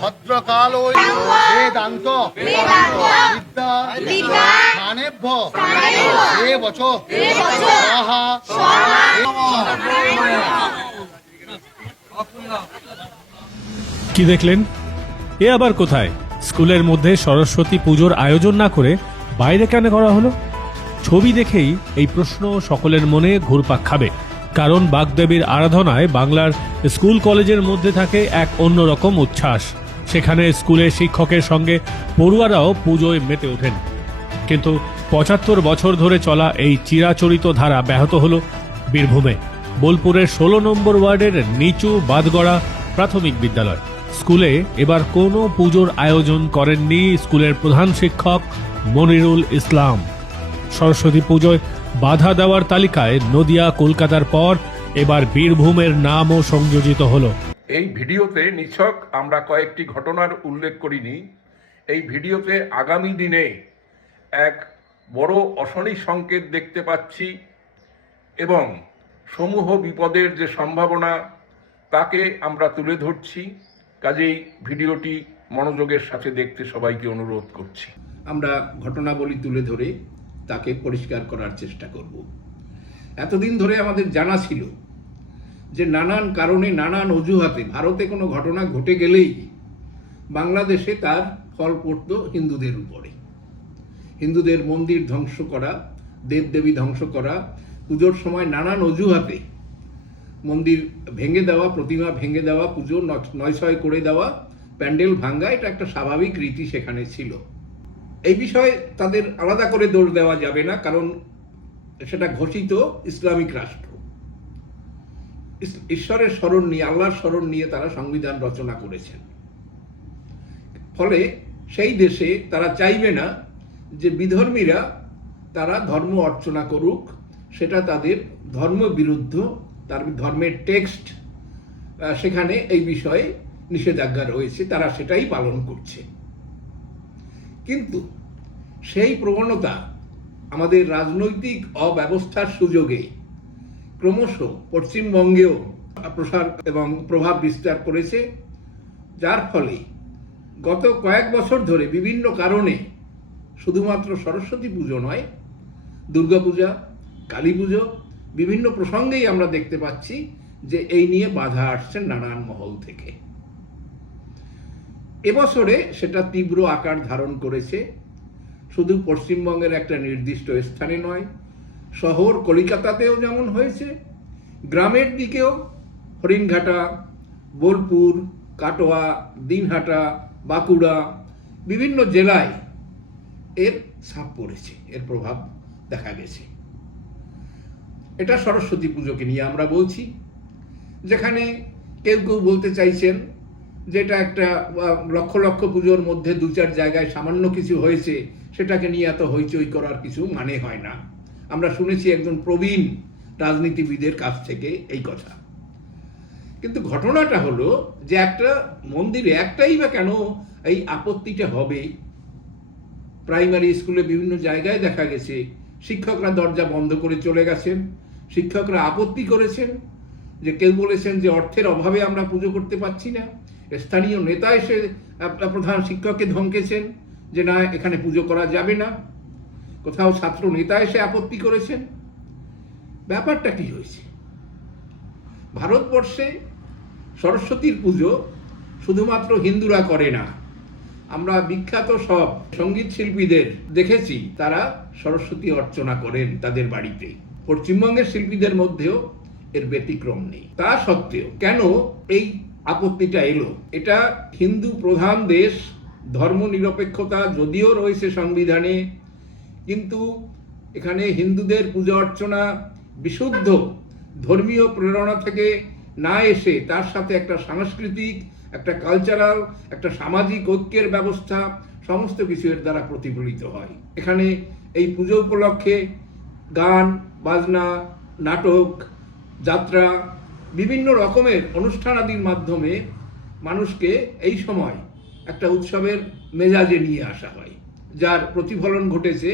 ভদ্রকাল বেদান্ত বিদ্যা বচ স্বাহা কি দেখলেন? এ আবার কোথায়? স্কুলের মধ্যে সরস্বতী পুজোর আয়োজন না করে বাইরে কেন করা হলো? ছবি দেখেই এই প্রশ্ন সকলের মনে ঘুরপাক খাবে। কারণ বাগদেবীর আরাধনায় বাংলার স্কুল কলেজের মধ্যে থাকে এক অন্যরকম উচ্ছ্বাস। সেখানে স্কুলের শিক্ষকের সঙ্গে পড়ুয়ারাও পুজোয় মেতে ওঠেন। কিন্তু পঁচাত্তর বছর ধরে চলা এই চিরাচরিত ধারা ব্যাহত হল বীরভূমে। বোলপুরের ষোলো নম্বর ওয়ার্ডের নিচু বাদগড়া প্রাথমিক বিদ্যালয়। স্কুলে এবার কোনো পুজোর আয়োজন করেননি স্কুলের প্রধান শিক্ষক মনিরুল ইসলাম। সরস্বতী পুজোয় বাধা দেওয়ার তালিকায় নদিয়া কলকাতার পর এবার বীরভূমের নামও সংযোজিত হলো। এই ভিডিওতে নিছক আমরা কয়েকটি ঘটনার উল্লেখ করিনি। এই ভিডিওতে আগামী দিনে এক বড় অশনি সংকেত দেখতে পাচ্ছি এবং সমূহ বিপদের যে সম্ভাবনা তাকে আমরা তুলে ধরছি। কাজেই ভিডিওটি মনোযোগের সাথে দেখতে সবাইকে অনুরোধ করছি। আমরা ঘটনাবলী তুলে ধরে তাকে পরিষ্কার করার চেষ্টা করব। এতদিন ধরে আমাদের জানা ছিল যে নানান কারণে, নানান অজুহাতে ভারতে কোনো ঘটনা ঘটে গেলেই বাংলাদেশে তার ফল পড়ত হিন্দুদের উপরে। হিন্দুদের মন্দির ধ্বংস করা, দেবদেবী ধ্বংস করা, পুজোর সময় নানান অজুহাতে মন্দির ভেঙে দেওয়া, প্রতিমা ভেঙে দেওয়া, পুজো নয়ছয় করে দেওয়া, প্যান্ডেল ভাঙ্গা, এটা একটা স্বাভাবিক রীতি সেখানে ছিল। এই বিষয়ে তাদের আলাদা করে দোষ দেওয়া যাবে না, কারণ সেটা ঘোষিত ইসলামিক রাষ্ট্র। ঈশ্বরের স্মরণ নিয়ে, আল্লাহর স্মরণ নিয়ে তারা সংবিধান রচনা করেছেন। ফলে সেই দেশে তারা চাইবে না যে বিধর্মীরা তারা ধর্ম অর্চনা করুক, সেটা তাদের ধর্ম বিরুদ্ধ, তার ধর্মের টেক্সট সেখানে এই বিষয়ে নিষেধাজ্ঞা রয়েছে, তারা সেটাই পালন করছে। কিন্তু সেই প্রবণতা আমাদের রাজনৈতিক অব্যবস্থার সুযোগে ক্রমশ পশ্চিমবঙ্গেও প্রসার এবং প্রভাব বিস্তার করেছে, যার ফলে গত কয়েক বছর ধরে বিভিন্ন কারণে শুধুমাত্র সরস্বতী পুজো নয় দুর্গাপূজা কালী পুজো বিভিন্ন প্রসঙ্গেই আমরা দেখতে পাচ্ছি যে এই নিয়ে বাধা আসছে নানান মহল থেকে। এবছরে সেটা তীব্র আকার ধারণ করেছে। শুধু পশ্চিমবঙ্গের একটা নির্দিষ্ট স্থানে নয়, শহর কলিকাতাতেও যেমন হয়েছে, গ্রামের দিকেও হরিণঘাটা, বোলপুর, কাটোয়া, দিনহাটা, বাঁকুড়া, বিভিন্ন জেলায় এর ছাপ পড়েছে, এর প্রভাব দেখা গেছে। এটা সরস্বতী পুজোকে নিয়ে আমরা বলছি, যেখানে কেউ কেউ বলতে চাইছেন যেটা একটা লক্ষ লক্ষ পুজোর মধ্যে দু চার জায়গায় সামান্য কিছু হয়েছে, সেটাকে নিয়ে এত হইচই করার কিছু মানে হয় না। আমরা শুনেছি একজন প্রবীণ রাজনীতিবিদের কাছ থেকে এই কথা। কিন্তু ঘটনাটা হলো যে একটা মন্দিরে একটাই বা কেন এই আপত্তিটা হবে প্রাইমারি স্কুলে বিভিন্ন জায়গায় দেখা গেছে, শিক্ষকরা দরজা বন্ধ করে চলে গেছেন, শিক্ষকরা আপত্তি করেছেন যে কেউ বলেছেন যে অর্থের অভাবে আমরা পুজো করতে পারছি না। স্থানীয় নেতা এসে প্রধান শিক্ষককে ধমকেছেন যে না, এখানে পুজো করা যাবে না। কোথাও ছাত্র নেতা এসে আপত্তি করেছেন। ব্যাপারটা কি হয়েছে? ভারতবর্ষে সরস্বতীর পুজো শুধুমাত্র হিন্দুরা করে না। আমরা বিখ্যাত সব সংগীত শিল্পীদের দেখেছি, তারা সরস্বতী অর্চনা করেন তাদের বাড়িতে। পশ্চিমবঙ্গের শিল্পীদের মধ্যেও এর ব্যতিক্রম নেই। তা সত্ত্বেও কেন এই আপত্তিটা এলো। এটা হিন্দু প্রধান দেশ, ধর্ম নিরপেক্ষতা যদিও রয়েছে সংবিধানে, কিন্তু এখানে হিন্দুদের পূজা অর্চনা বিশুদ্ধ, ধর্মীয় প্রেরণা থেকে না এসে তার সাথে একটা সাংস্কৃতিক, একটা কালচারাল একটা সামাজিক ঐক্যের ব্যবস্থা সমস্ত কিছু এর দ্বারা প্রতিফলিত হয়। এখানে এই পুজো উপলক্ষে গান, বাজনা, নাটক, যাত্রা বিভিন্ন রকমের অনুষ্ঠানাদির মাধ্যমে মানুষকে এই সময় একটা উৎসবের মেজাজে নিয়ে আসা হয়, যার প্রতিফলন ঘটেছে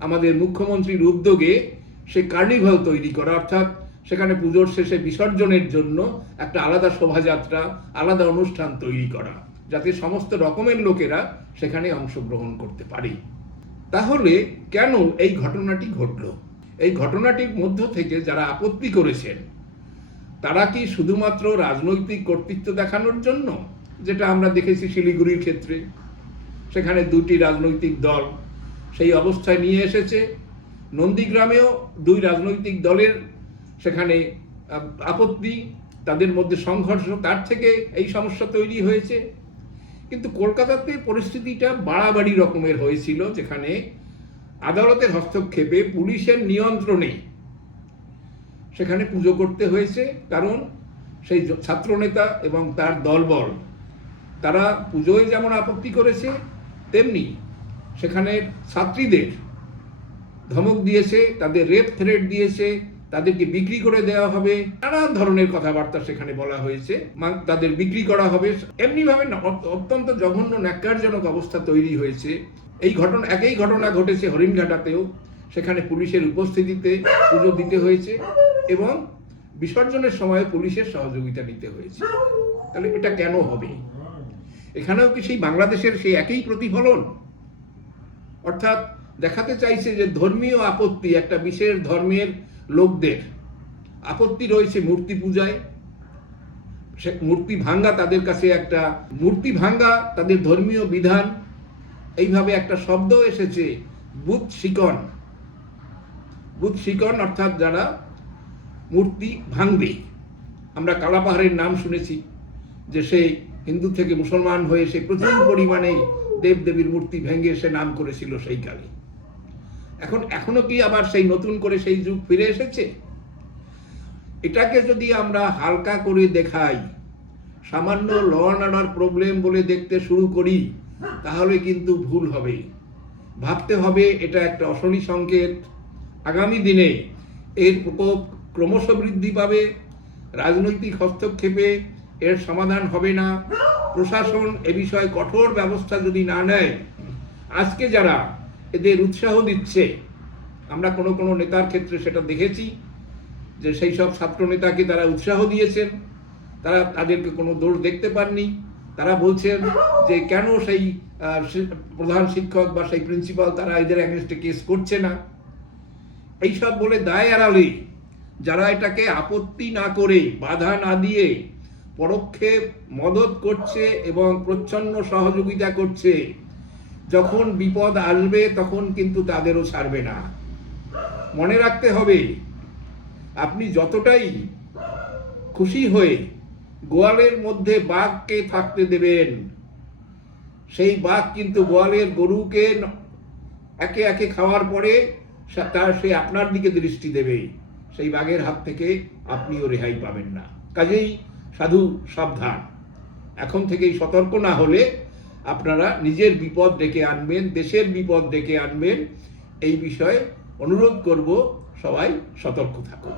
আমাদের মুখ্যমন্ত্রীর উদ্যোগে সে কার্নিভাল তৈরি করা, অর্থাৎ সেখানে পুজোর শেষে বিসর্জনের জন্য একটা আলাদা শোভাযাত্রা, আলাদা অনুষ্ঠান তৈরি করা, যাতে সমস্ত রকমের লোকেরা সেখানে অংশগ্রহণ করতে পারে। তাহলে কেন এই ঘটনাটি ঘটল? এই ঘটনাটির মধ্য থেকে যারা আপত্তি করেছেন তারা কি শুধুমাত্র রাজনৈতিক কর্তৃত্ব দেখানোর জন্য? যেটা আমরা দেখেছি শিলিগুড়ির ক্ষেত্রে। সেখানে দুটি রাজনৈতিক দল সেই অবস্থায় নিয়ে এসেছে। নন্দীগ্রামেও দুই রাজনৈতিক দলের সেখানে আপত্তি, তাদের মধ্যে সংঘর্ষ, তার থেকে এই সমস্যা তৈরি হয়েছে। কিন্তু কলকাতাতে পরিস্থিতিটা বাড়াবাড়ি রকমের হয়েছিল, যেখানে আদালতের হস্তক্ষেপে পুলিশের নিয়ন্ত্রণে সেখানে পুজো করতে হয়েছে, কারণ সেই ছাত্রনেতা এবং তার দলবল, তারা পুজোয় যেমন আপত্তি করেছে, তেমনি সেখানে ছাত্রীদের ধমক দিয়েছে, তাদের রেপ থ্রেট দিয়েছে, তাদেরকে বিক্রি করে দেওয়া হবে, নানা ধরনের কথাবার্তা সেখানে বলা হয়েছে তাদের বিক্রি করা হবে। এমনিভাবে অত্যন্ত জঘন্য, ন্যাক্কারজনক অবস্থা তৈরি হয়েছে। এই ঘটনা, একই ঘটনা ঘটেছে হরিণঘাটাতেও। সেখানে পুলিশের উপস্থিতিতে পুজো দিতে হয়েছে। এবং বিসর্জনের সময় পুলিশের সহযোগিতা নিতে হয়েছে। তাহলে এটা কেন হবে? এখানেও কি সেই বাংলাদেশের সেই একই প্রতিফলন? অর্থাৎ দেখাতে চাইছে যে ধর্মীয় আপত্তি, একটা বিশেষ ধর্মের লোকদের আপত্তি রয়েছে মূর্তি পূজায়। সে মূর্তি ভাঙ্গা তাদের কাছে একটা, মূর্তি ভাঙ্গা তাদের ধর্মীয় বিধান। এইভাবে একটা শব্দ এসেছে বুথ শিকন। বুথ শিকন অর্থাৎ যারা মূর্তি ভাঙবে। আমরা কালাপাহাড়ের নাম শুনেছি যে সে হিন্দু থেকে মুসলমান হয়ে সে প্রচুর পরিমাণে দেবদেবীর মূর্তি ভেঙে সে নাম করেছিল সেই কালে। এখন, এখনও কি আবার সেই নতুন করে সেই যুগ ফিরে এসেছে? এটাকে যদি আমরা হালকা করে দেখাই, সামান্য ল আনার প্রবলেম বলে দেখতে শুরু করি, তাহলে কিন্তু ভুল হবে। ভাবতে হবে এটা একটা অশনি সংকেত। আগামী দিনে এর প্রকোপ ক্রমশ বৃদ্ধি পাবে, রাজনৈতিক হস্তক্ষেপে এর সমাধান হবে না। প্রশাসন এ বিষয়ে কঠোর ব্যবস্থা যদি না নেয়, আজকে যারা এদের উৎসাহ দিচ্ছে, আমরা কোনো কোনো নেতার ক্ষেত্রে সেটা দেখেছি যে সেই সব ছাত্র নেতাকে তারা উৎসাহ দিয়েছেন, তারা তাদেরকে কোনো দোষ দেখতে পাননি। তারা বলছেন যে কেন সেই প্রধান শিক্ষক বা সেই প্রিন্সিপাল তারা এদের অ্যাগেনস্টে কেস করছে না। এইসব বলে দায় এড়ালে যারা এটাকে আপত্তি না করে বাধা না দিয়ে পরোক্ষে মদত করছে এবং প্রচ্ছন্ন সহযোগিতা করছে, যখন বিপদ আসবে তখন কিন্তু তাদেরও ছাড়বে না। মনে রাখতে হবে, আপনি যতটাই খুশি হয়ে গোয়ালের মধ্যে বাঘকে থাকতে দেবেন, সেই বাঘ কিন্তু গোয়ালের গরুকে একে একে খাওয়ার পরে তার সে আপনার দিকে দৃষ্টি দেবে। সেই বাঘের হাত থেকে আপনিও রেহাই পাবেন না। কাজেই সাধু, সাবধান। এখন থেকেই সতর্ক না হলে আপনারা নিজের বিপদ ডেকে আনবেন, দেশের বিপদ ডেকে আনবেন। এই বিষয়ে অনুরোধ করব সবাই সতর্ক থাকুন।